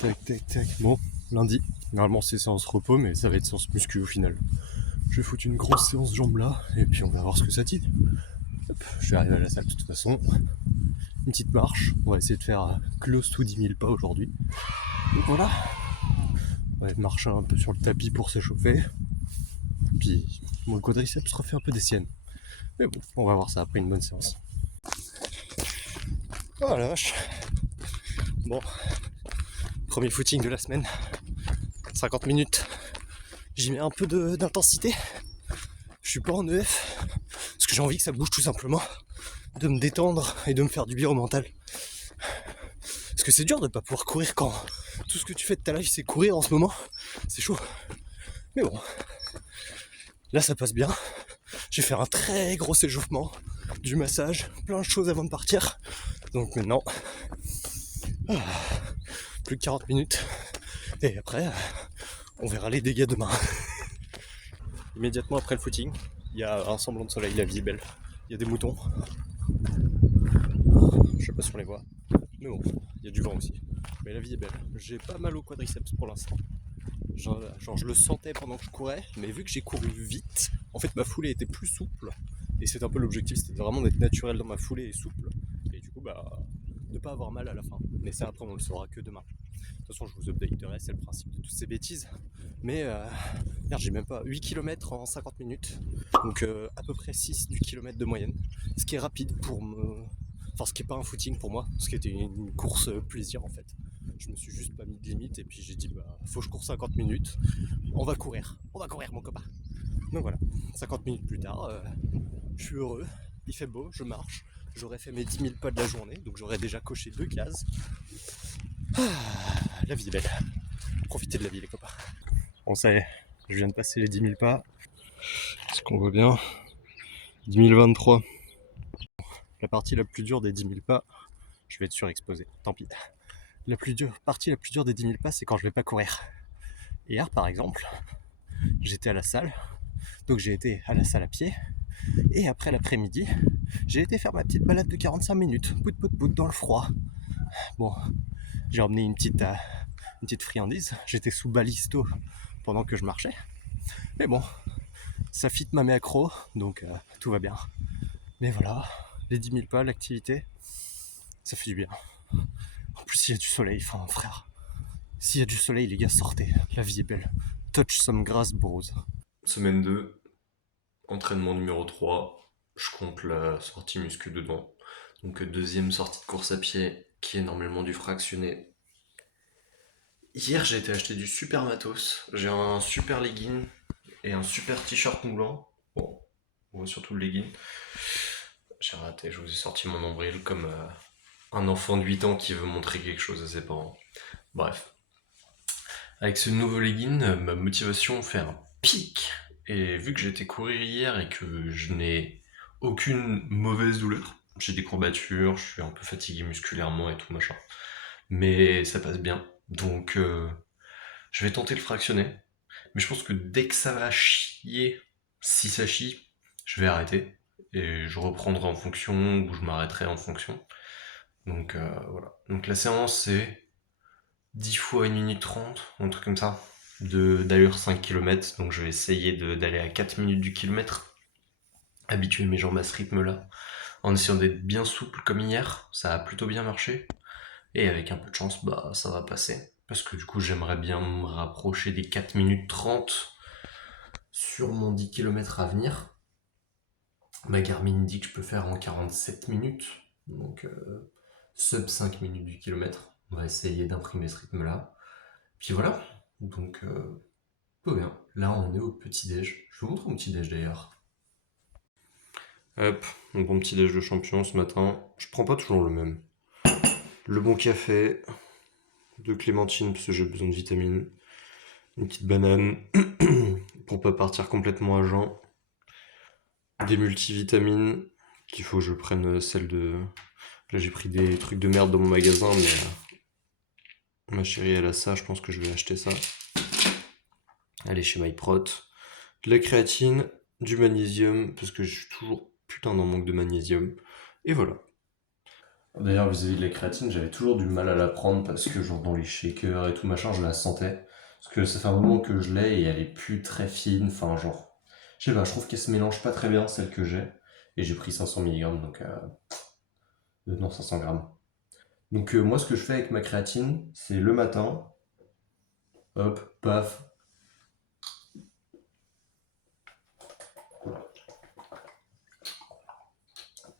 Tac, tac, tac. Bon, lundi. Normalement, c'est séance repos, mais ça va être séance muscu au final. Je vais foutre une grosse séance jambes là, et puis on va voir ce que ça tire. Hop, je vais arriver à la salle de toute façon. Une petite marche. On va essayer de faire close to 10 000 pas aujourd'hui. Donc voilà. On va marcher un peu sur le tapis pour s'échauffer. Puis mon quadriceps refait un peu des siennes. Mais bon, on va voir ça après une bonne séance. Oh la vache. Bon, premier footing de la semaine. 50 minutes. J'y mets un peu d'intensité. Je suis pas en EF. Parce que j'ai envie que ça bouge tout simplement. De me détendre et de me faire du bien au mental. Parce que c'est dur de pas pouvoir courir quand tout ce que tu fais de ta life c'est courir en ce moment. C'est chaud. Mais bon. Là ça passe bien. J'ai fait un très gros échauffement. Du massage. Plein de choses avant de partir. Donc maintenant. Plus que 40 minutes. Et après, on verra les dégâts demain. Immédiatement après le footing, il y a un semblant de soleil, la vie est belle. Il y a des moutons. Je sais pas si on les voit. Mais bon, il y a du vent aussi. Mais la vie est belle. J'ai pas mal au quadriceps pour l'instant. Genre je le sentais pendant que je courais, mais vu que j'ai couru vite, en fait ma foulée était plus souple. Et c'est un peu l'objectif, c'était vraiment d'être naturel dans ma foulée et souple. Et du coup, ne pas avoir mal à la fin. Mais ça après on le saura que demain. De toute façon je vous updaterai, c'est le principe de toutes ces bêtises. Mais merde, j'ai même pas 8 km en 50 minutes. Donc à peu près 6 du kilomètre de moyenne. Ce qui est rapide pour me... Enfin ce qui est pas un footing pour moi, ce qui était une course plaisir en fait. Je me suis juste pas mis de limite et puis j'ai dit faut que je cours 50 minutes. On va courir mon copain. Donc voilà, 50 minutes plus tard, je suis heureux, il fait beau, je marche. J'aurais fait mes 10 000 pas de la journée, donc j'aurais déjà coché 2 cases. La vie est belle. Profitez de la vie les copains. Bon ça y est, je viens de passer les 10 000 pas. Est-ce qu'on voit bien 10 023. La partie la plus dure des 10 000 pas, je vais être surexposé, tant pis. Partie la plus dure des 10 000 pas, c'est quand je vais pas courir. Hier par exemple, j'étais à la salle, donc j'ai été à la salle à pied, et après l'après-midi, j'ai été faire ma petite balade de 45 minutes, pout dans le froid. Bon, j'ai emmené une petite friandise, j'étais sous balisto pendant que je marchais, mais bon, ça fit ma méacro, donc tout va bien. Mais voilà, les 10 000 pas, l'activité, ça fait du bien. En plus, il y a du soleil, enfin frère, s'il y a du soleil, les gars, sortez, la vie est belle. Touch some grass, bros. Semaine 2, entraînement numéro 3, je compte la sortie muscu dedans. Donc deuxième sortie de course à pied qui est normalement du fractionné. Hier j'ai été acheter du super matos, j'ai un super legging et un super t-shirt moulant. Bon, on voit surtout le legging. J'ai raté, je vous ai sorti mon nombril comme un enfant de 8 ans qui veut montrer quelque chose à ses parents. Bref. Avec ce nouveau legging, ma motivation fait un pic. Et vu que j'ai été courir hier et que je n'ai aucune mauvaise douleur, j'ai des courbatures, je suis un peu fatigué musculairement et tout machin. Mais ça passe bien. Donc je vais tenter le fractionné. Mais je pense que dès que ça va chier, si ça chie, je vais arrêter. Et je reprendrai en fonction ou je m'arrêterai en fonction. Donc voilà. Donc la séance c'est 10 fois 1 minute 30, un truc comme ça, d'allure 5 km. Donc je vais essayer d'aller à 4 minutes du kilomètre, habituer mes jambes à ce rythme-là, en essayant d'être bien souple comme hier. Ça a plutôt bien marché. Et avec un peu de chance, ça va passer. Parce que du coup, j'aimerais bien me rapprocher des 4 minutes 30 sur mon 10 km à venir. Ma Garmin dit que je peux faire en 47 minutes. Donc sub 5 minutes du kilomètre. On va essayer d'imprimer ce rythme-là. Puis voilà. Donc pas bien. Là, on est au petit-déj. Je vais vous montrer mon petit-déj d'ailleurs. Hop, mon bon petit-déj de champion ce matin. Je prends pas toujours le même. Le bon café, de clémentine parce que j'ai besoin de vitamines. Une petite banane pour pas partir complètement à jeun. Des multivitamines qu'il faut que je prenne celle de... Là, j'ai pris des trucs de merde dans mon magasin, mais ma chérie, elle a ça. Je pense que je vais acheter ça. Aller chez MyProt. De la créatine, du magnésium, parce que je suis toujours putain dans le manque de magnésium. Et voilà. D'ailleurs, vis-à-vis de la créatine, j'avais toujours du mal à la prendre parce que, genre, dans les shakers et tout machin, je la sentais. Parce que ça fait un moment que je l'ai et elle est plus très fine. Enfin, genre, je sais pas, je trouve qu'elle se mélange pas très bien, celle que j'ai. Et j'ai pris 500 mg, donc, non, 500 grammes. Donc, moi, ce que je fais avec ma créatine, c'est le matin, hop, paf,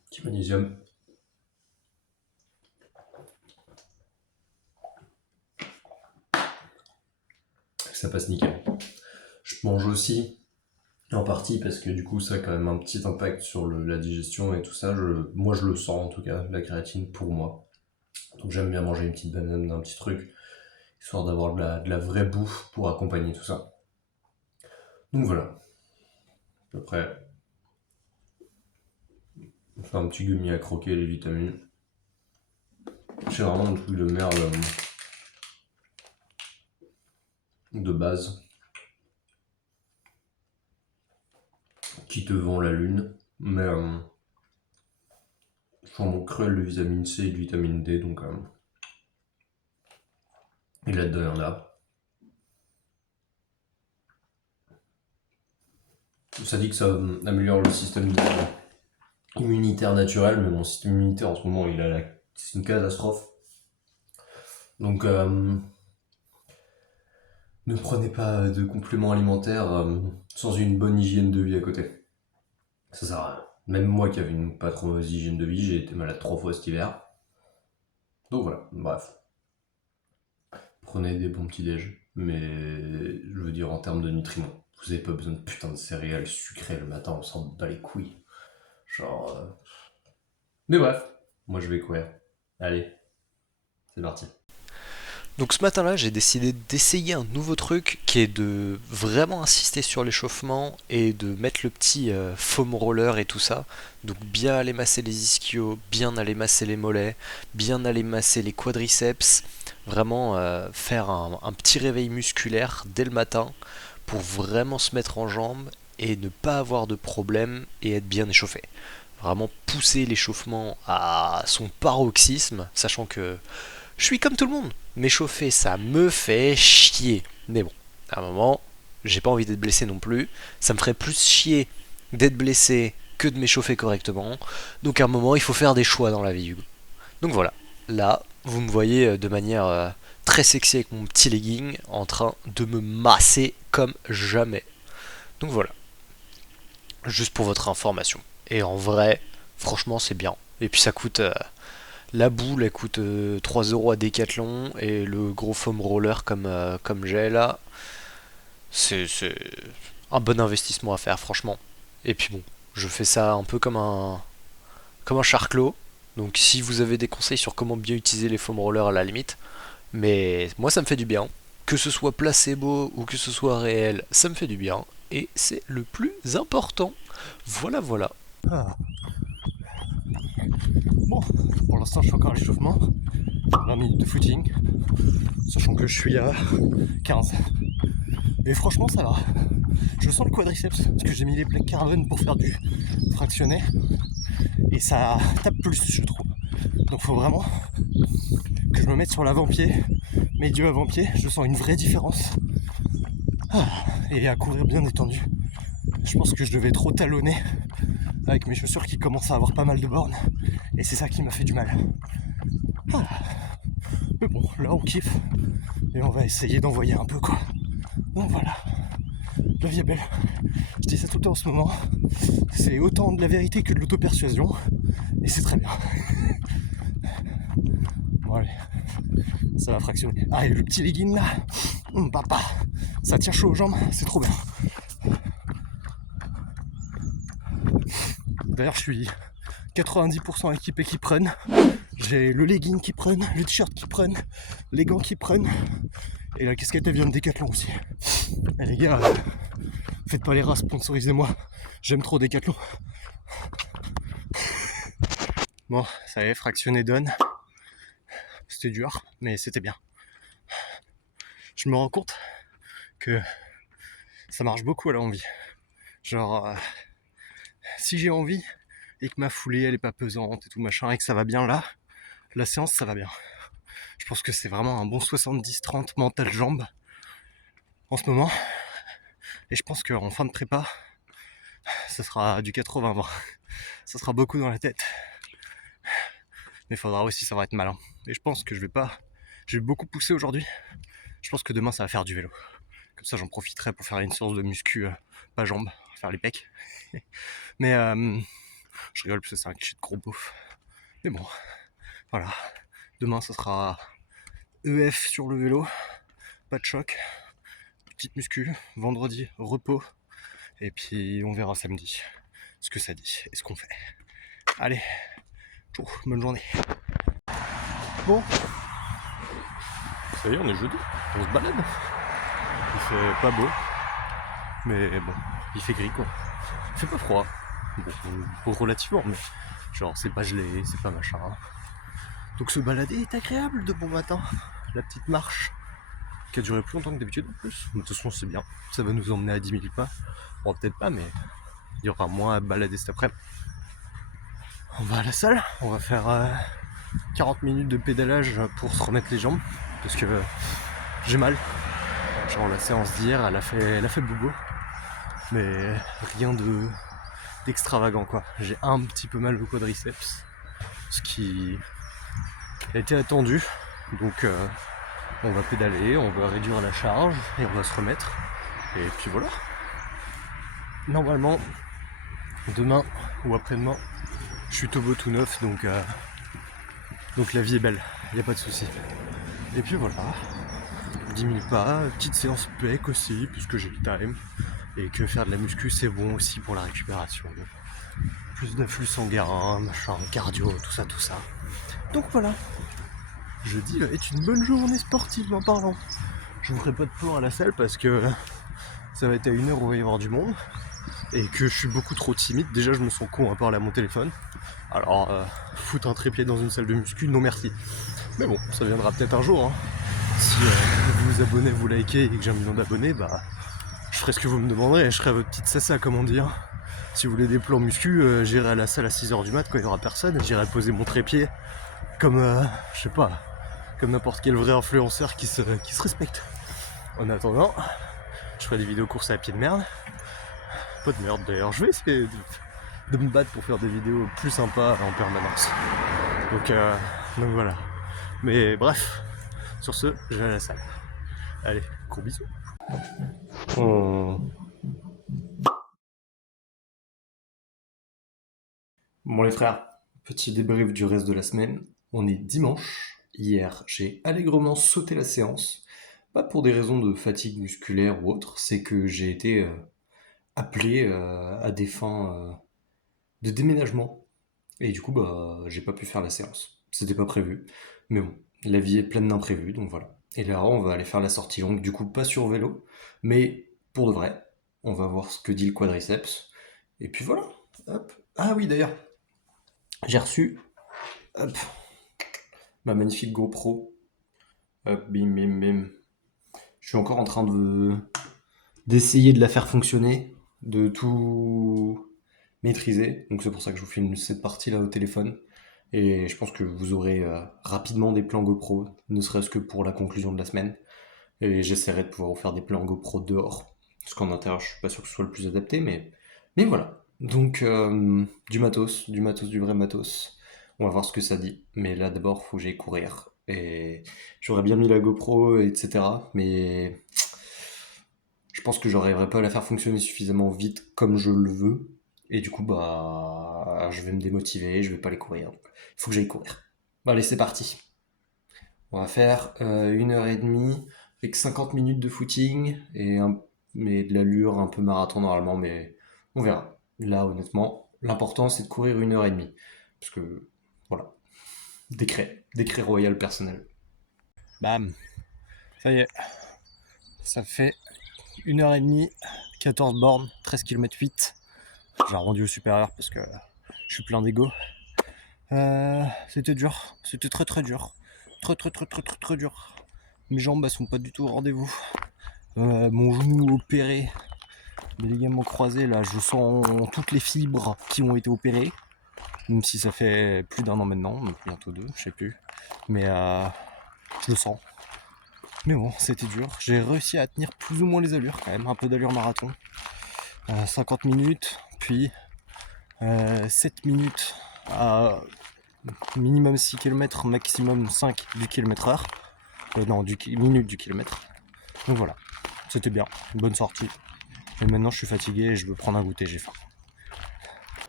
petit magnésium, ça passe nickel. Je mange aussi, en partie, parce que du coup, ça a quand même un petit impact sur la digestion et tout ça. Moi, je le sens en tout cas, la créatine pour moi. Donc j'aime bien manger une petite banane, un petit truc, histoire d'avoir de la vraie bouffe pour accompagner tout ça. Donc voilà, à peu près. On fait un petit gummy à croquer les vitamines. C'est vraiment un truc de merde de base qui te vend la lune. Mais je suis en manque cruel de vitamine C et de vitamine D, donc et là-dedans, il y en a. Ça dit que ça améliore le système immunitaire naturel, mais mon système immunitaire en ce moment, c'est une catastrophe. Donc, ne prenez pas de compléments alimentaires sans une bonne hygiène de vie à côté. Ça sert à rien. Même moi qui avais une pas trop mauvaise hygiène de vie, j'ai été malade 3 fois cet hiver. Donc voilà, bref. Prenez des bons petits déj, mais je veux dire en termes de nutriments. Vous avez pas besoin de putain de céréales sucrées le matin, on s'en bat les couilles. Genre. Mais bref, moi je vais courir. Allez, c'est parti. Donc ce matin-là, j'ai décidé d'essayer un nouveau truc qui est de vraiment insister sur l'échauffement et de mettre le petit foam roller et tout ça. Donc bien aller masser les ischios, bien aller masser les mollets, bien aller masser les quadriceps. Vraiment faire un petit réveil musculaire dès le matin pour vraiment se mettre en jambes et ne pas avoir de problème et être bien échauffé. Vraiment pousser l'échauffement à son paroxysme, sachant que je suis comme tout le monde. M'échauffer, ça me fait chier. Mais bon, à un moment, j'ai pas envie d'être blessé non plus. Ça me ferait plus chier d'être blessé que de m'échauffer correctement. Donc à un moment, il faut faire des choix dans la vie, Hugo. Donc voilà, là, vous me voyez de manière très sexy avec mon petit legging en train de me masser comme jamais. Donc voilà, juste pour votre information. Et en vrai, franchement, c'est bien. Et puis ça coûte la boule, elle coûte 3 € à Decathlon et le gros foam roller comme j'ai là, c'est un bon investissement à faire, franchement. Et puis bon, je fais ça un peu comme un charclos. Donc si vous avez des conseils sur comment bien utiliser les foam rollers à la limite, mais moi ça me fait du bien. Que ce soit placebo ou que ce soit réel, ça me fait du bien. Et c'est le plus important. Voilà, voilà. Ah. Bon, pour l'instant je suis encore à l'échauffement. 20 minutes de footing. Sachant que je suis à 15. Et franchement ça va. Je sens le quadriceps parce que j'ai mis les plaques carbone pour faire du fractionné. Et ça tape plus je trouve. Donc faut vraiment que je me mette sur l'avant-pied, mes deux avant-pieds, je sens une vraie différence. Et à courir bien détendu. Je pense que je devais trop talonner avec mes chaussures qui commencent à avoir pas mal de bornes. Et c'est ça qui m'a fait du mal. Mais bon, là on kiffe. Et on va essayer d'envoyer un peu quoi. Donc voilà. La vie est belle. Je dis ça tout le temps en ce moment. C'est autant de la vérité que de l'auto-persuasion. Et c'est très bien. Bon allez. Ça va fractionner. Ah et le petit legging là. Papa. Ça tient chaud aux jambes. C'est trop bien. D'ailleurs je suis 90% équipés qui prennent. J'ai le legging qui prennent, le t-shirt qui prennent, les gants qui prennent. Et la casquette elle vient de Decathlon aussi. Et les gars, faites pas les rats, sponsorisez-moi. J'aime trop Decathlon. Bon, ça y est, fractionné donne. C'était dur, mais c'était bien. Je me rends compte que ça marche beaucoup à la envie. Genre, si j'ai envie et que ma foulée elle est pas pesante et tout machin et que ça va bien là, la séance ça va bien. Je pense que c'est vraiment un bon 70-30 mental jambes en ce moment. Et je pense qu'en fin de prépa, ça sera du 80-20. Ça sera beaucoup dans la tête. Mais il faudra aussi savoir être malin. Et je pense que je vais beaucoup pousser aujourd'hui. Je pense que demain ça va faire du vélo. Comme ça j'en profiterai pour faire une séance de muscu, pas jambes, faire les pecs. Mais je rigole parce que c'est un cliché de gros beauf. Mais bon, voilà. Demain ça sera EF sur le vélo, pas de choc, petite muscu, vendredi repos, et puis on verra samedi ce que ça dit et ce qu'on fait. Allez, ciao, bonne journée. Bon, ça y est, on est jeudi, on se balade. Il fait pas beau, mais bon, il fait gris quoi. Il fait pas froid, bon, relativement, mais genre c'est pas gelé, c'est pas machin. Donc se balader est agréable de bon matin. La petite marche qui a duré plus longtemps que d'habitude en plus. De toute façon c'est bien, ça va nous emmener à 10 000 pas. Bon peut-être pas, mais il y aura moins à balader cet après-midi. On va à la salle, on va faire 40 minutes de pédalage pour se remettre les jambes. Parce que j'ai mal. Genre la séance d'hier elle a fait bobo. Mais rien d'extravagant quoi. J'ai un petit peu mal au quadriceps. Ce qui a été attendu. Donc on va pédaler, on va réduire la charge et on va se remettre. Et puis voilà. Normalement, demain ou après-demain, je suis tout beau tout neuf, donc la vie est belle, il n'y a pas de souci. Et puis voilà, 10 000 pas, petite séance pec aussi, puisque j'ai le time. Et que faire de la muscu, c'est bon aussi pour la récupération. Plus d'afflux sanguin, machin, cardio, tout ça. Donc voilà. Jeudi va être une bonne journée sportivement parlant. Je ne ferai pas de plan à la salle parce que ça va être à 1h où il va y avoir du monde et que je suis beaucoup trop timide. Déjà je me sens con à parler à mon téléphone. Alors foutre un trépied dans une salle de muscu, non merci. Mais bon, ça viendra peut-être un jour. Hein. Si vous vous abonnez, vous likez et que j'ai 1 million d'abonnés, bah je ferai ce que vous me demanderez, je ferai votre petite sassa comme on dit. Hein. Si vous voulez des plans muscu, j'irai à la salle à 6h du mat quand il n'y aura personne, j'irai poser mon trépied comme je sais pas, comme n'importe quel vrai influenceur qui se respecte. En attendant, je ferai des vidéos courses à pied de merde. Pas de merde d'ailleurs, je vais essayer de me battre pour faire des vidéos plus sympas en permanence. Donc voilà. Mais bref, sur ce, je vais à la salle. Allez, gros bisous. Bon les frères, petit débrief du reste de la semaine. On est dimanche. Hier, j'ai allègrement sauté la séance. Pas pour des raisons de fatigue musculaire ou autre, c'est que j'ai été appelé à des fins de déménagement. Et du coup, bah, j'ai pas pu faire la séance. C'était pas prévu. Mais bon, la vie est pleine d'imprévus, donc voilà. Et là, on va aller faire la sortie longue, du coup, pas sur vélo, mais pour de vrai. On va voir ce que dit le quadriceps. Et puis voilà. Hop. Ah oui, d'ailleurs, j'ai reçu hop, ma magnifique GoPro. Hop, bim, bim, bim. Je suis encore en train d'essayer de la faire fonctionner, de tout maîtriser. Donc c'est pour ça que je vous filme cette partie-là au téléphone. Et je pense que vous aurez rapidement des plans GoPro, ne serait-ce que pour la conclusion de la semaine. Et j'essaierai de pouvoir vous faire des plans GoPro dehors. Parce qu'en intérieur, je suis pas sûr que ce soit le plus adapté, mais voilà. Donc du matos, du vrai matos. On va voir ce que ça dit. Mais là d'abord, faut que j'aille courir. Et j'aurais bien mis la GoPro, etc. Mais je pense que j'arriverai pas à la faire fonctionner suffisamment vite comme je le veux. Et du coup, bah, je vais me démotiver, je vais pas aller courir. Il faut que j'aille courir. Bon, allez, c'est parti. On va faire 1h30 avec 50 minutes de footing et mais de l'allure un peu marathon normalement, mais on verra. Là, honnêtement, l'important c'est de courir 1h30. Parce que, voilà. Décret royal personnel. Bam. Ça y est. Ça fait 1h30, 14 bornes, 13 km 8. J'ai rendu au supérieur parce que je suis plein d'ego. C'était dur, c'était très dur. Très dur. Mes jambes elles sont pas du tout au rendez-vous. Mon genou opéré, les ligaments croisés là, je sens toutes les fibres qui ont été opérées. Même si ça fait plus d'1 an maintenant, donc bientôt 2, je sais plus. Mais je le sens. Mais bon, c'était dur. J'ai réussi à tenir plus ou moins les allures quand même, un peu d'allure marathon. 50 minutes, puis 7 minutes à minimum 6 km, maximum 5 du km/h. Non, minute du kilomètre. Donc voilà, c'était bien, une bonne sortie. Et maintenant je suis fatigué et je veux prendre un goûter, j'ai faim.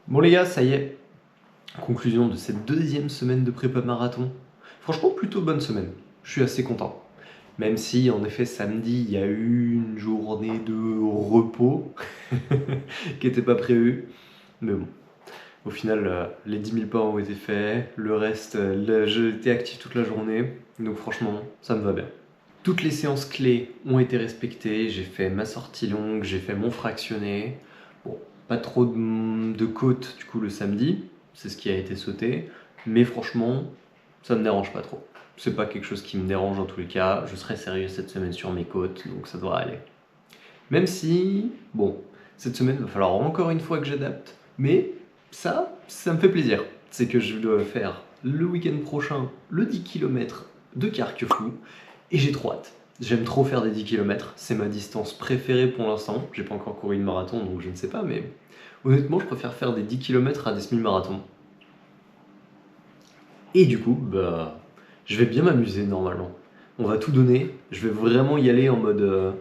Bon les gars, ça y est. Conclusion de cette 2e semaine de prépa marathon. Franchement, plutôt bonne semaine. Je suis assez content. Même si, en effet, samedi, il y a eu une journée de repos qui n'était pas prévue. Mais bon, au final, les 10 000 pas ont été faits. Le reste, j'ai été actif toute la journée. Donc franchement, ça me va bien. Toutes les séances clés ont été respectées. J'ai fait ma sortie longue, j'ai fait mon fractionné. Bon, pas trop de côtes du coup le samedi. C'est ce qui a été sauté. Mais franchement, ça me dérange pas trop. C'est pas quelque chose qui me dérange dans tous les cas. Je serai sérieux cette semaine sur mes côtes, donc ça devrait aller. Même si, bon, cette semaine, il va falloir encore une fois que j'adapte. Mais ça me fait plaisir. C'est que je dois faire le week-end prochain le 10 km de Carquefou. Et j'ai trop hâte. J'aime trop faire des 10 km. C'est ma distance préférée pour l'instant. J'ai pas encore couru une marathon, donc je ne sais pas. Mais honnêtement, je préfère faire des 10 km à des semi-marathons. Et du coup, bah, je vais bien m'amuser normalement. On va tout donner. Je vais vraiment y aller en mode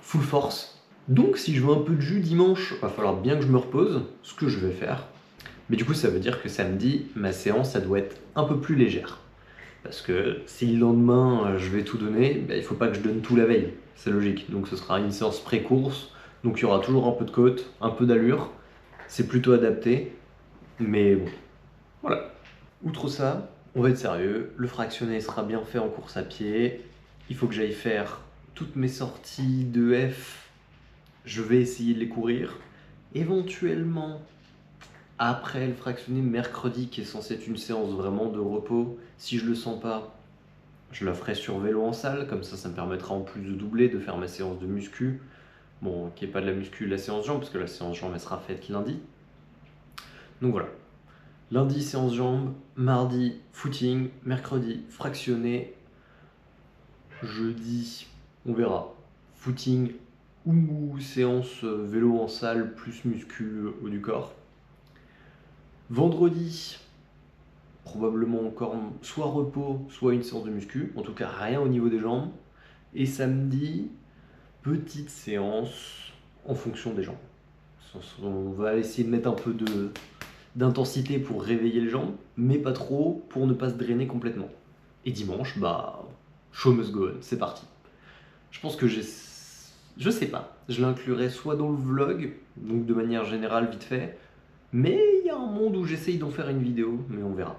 full force. Donc si je veux un peu de jus dimanche, va falloir bien que je me repose, ce que je vais faire. Mais du coup, ça veut dire que samedi, ma séance, ça doit être un peu plus légère. Parce que si le lendemain, je vais tout donner, bah, il faut pas que je donne tout la veille. C'est logique. Donc ce sera une séance pré-course. Donc il y aura toujours un peu de côte, un peu d'allure. C'est plutôt adapté. Mais bon, voilà. Outre ça, on va être sérieux, le fractionné sera bien fait en course à pied. Il faut que j'aille faire toutes mes sorties de F. Je vais essayer de les courir. Éventuellement, après le fractionné mercredi, qui est censé être une séance vraiment de repos, si je le sens pas, je la ferai sur vélo en salle. Comme ça me permettra en plus de doubler, de faire ma séance de muscu. Bon, qui est pas de la muscu, la séance jambes, parce que la séance jambes, elle sera faite lundi. Donc voilà. Lundi, séance jambes, mardi, footing, mercredi, fractionné, jeudi, on verra, footing ou séance vélo en salle plus muscu haut du corps. Vendredi, probablement encore soit repos, soit une séance de muscu, en tout cas rien au niveau des jambes. Et samedi, petite séance en fonction des jambes. On va essayer de mettre un peu d'intensité pour réveiller les jambes, mais pas trop pour ne pas se drainer complètement. Et dimanche, bah, show must go on, c'est parti. Je pense que je sais pas, je l'inclurai soit dans le vlog, donc de manière générale vite fait, mais il y a un monde où j'essaye d'en faire une vidéo, mais on verra.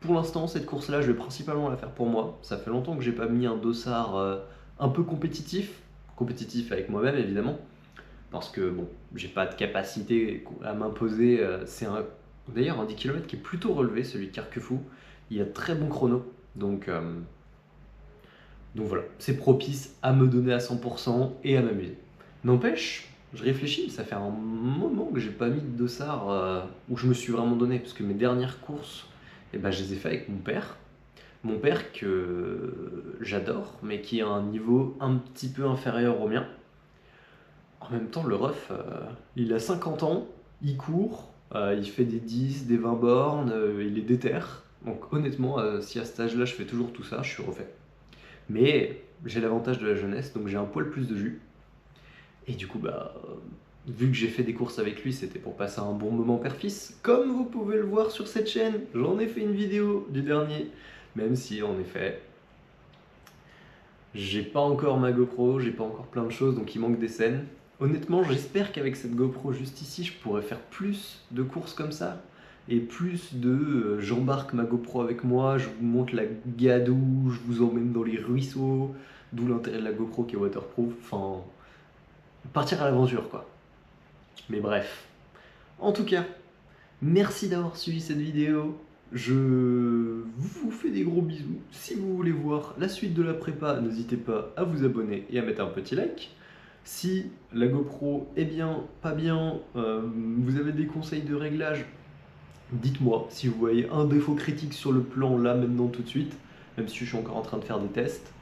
Pour l'instant, cette course-là, je vais principalement la faire pour moi. Ça fait longtemps que j'ai pas mis un dossard un peu compétitif avec moi-même évidemment, parce que bon, j'ai pas de capacité à m'imposer. C'est d'ailleurs un 10 km qui est plutôt relevé, celui de Carquefou. Il y a de très bons chronos, donc voilà, c'est propice à me donner à 100% et à m'amuser. N'empêche, je réfléchis, ça fait un moment que j'ai pas mis de dossard où je me suis vraiment donné, parce que mes dernières courses, eh ben, je les ai fait avec mon père. Mon père que j'adore, mais qui a un niveau un petit peu inférieur au mien. En même temps, le ref, il a 50 ans, il court, il fait des 10, des 20 bornes, il est déter. Donc honnêtement, si à cet âge-là je fais toujours tout ça, je suis refait. Mais j'ai l'avantage de la jeunesse, donc j'ai un poil plus de jus. Et du coup, bah, vu que j'ai fait des courses avec lui, c'était pour passer un bon moment père-fils. Comme vous pouvez le voir sur cette chaîne, j'en ai fait une vidéo du dernier. Même si, en effet, j'ai pas encore ma GoPro, j'ai pas encore plein de choses, donc il manque des scènes. Honnêtement, j'espère qu'avec cette GoPro juste ici, je pourrais faire plus de courses comme ça. Et plus de j'embarque ma GoPro avec moi, je vous montre la gadoue, je vous emmène dans les ruisseaux, d'où l'intérêt de la GoPro qui est waterproof. Enfin, partir à l'aventure quoi. Mais bref. En tout cas, merci d'avoir suivi cette vidéo. Je vous fais des gros bisous. Si vous voulez voir la suite de la prépa, n'hésitez pas à vous abonner et à mettre un petit like. Si la GoPro est bien, pas bien, vous avez des conseils de réglage, Dites-moi si vous voyez un défaut critique sur le plan là maintenant tout de suite, même si je suis encore en train de faire des tests.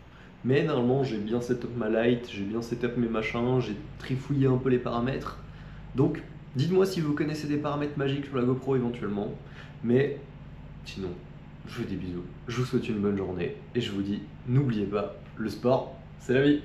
Mais normalement j'ai bien setup ma light, j'ai bien setup mes machins, j'ai trifouillé un peu les paramètres. Donc dites-moi si vous connaissez des paramètres magiques sur la GoPro éventuellement. Mais sinon, je vous fais des bisous, je vous souhaite une bonne journée et je vous dis, n'oubliez pas, le sport, c'est la vie.